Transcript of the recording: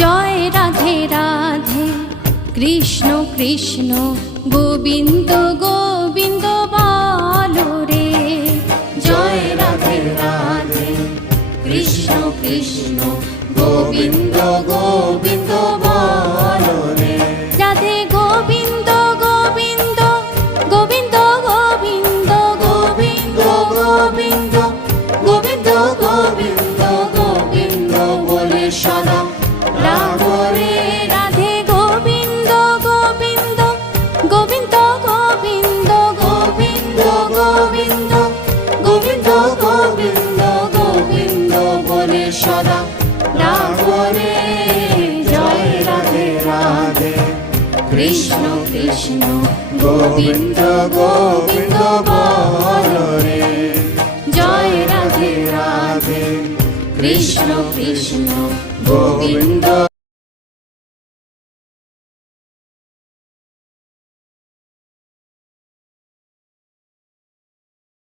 জয় রাধে রাধে কৃষ্ণ কৃষ্ণ গোবিন্দ গোবিন্দ বলো রে। জয় রাধে রাধে কৃষ্ণ কৃষ্ণ গোবিন্দ গোবিন্দ বলো রে। রাধে গোবিন্দ গোবিন্দ গোবিন্দ গোবিন্দ গোবিন্দ গোবিন্দ গোবিন্দ গোবিন্দ গোবিন্দ বলে সদা রাধো রে। রাধে গোবিন্দ গোবিন্দ গোবিন্দ গোবিন্দ গোবিন্দ গোবিন্দ গোবিন্দ গোবিন্দ গোবিন্দ বলে সদা রাধো রে। জয় রাধে রাধে কৃষ্ণ কৃষ্ণ গোবিন্দ গোবিন্দ বলো রে। জয় রাধে রাধে কৃষ্ণ কৃষ্ণ গোবিন্দ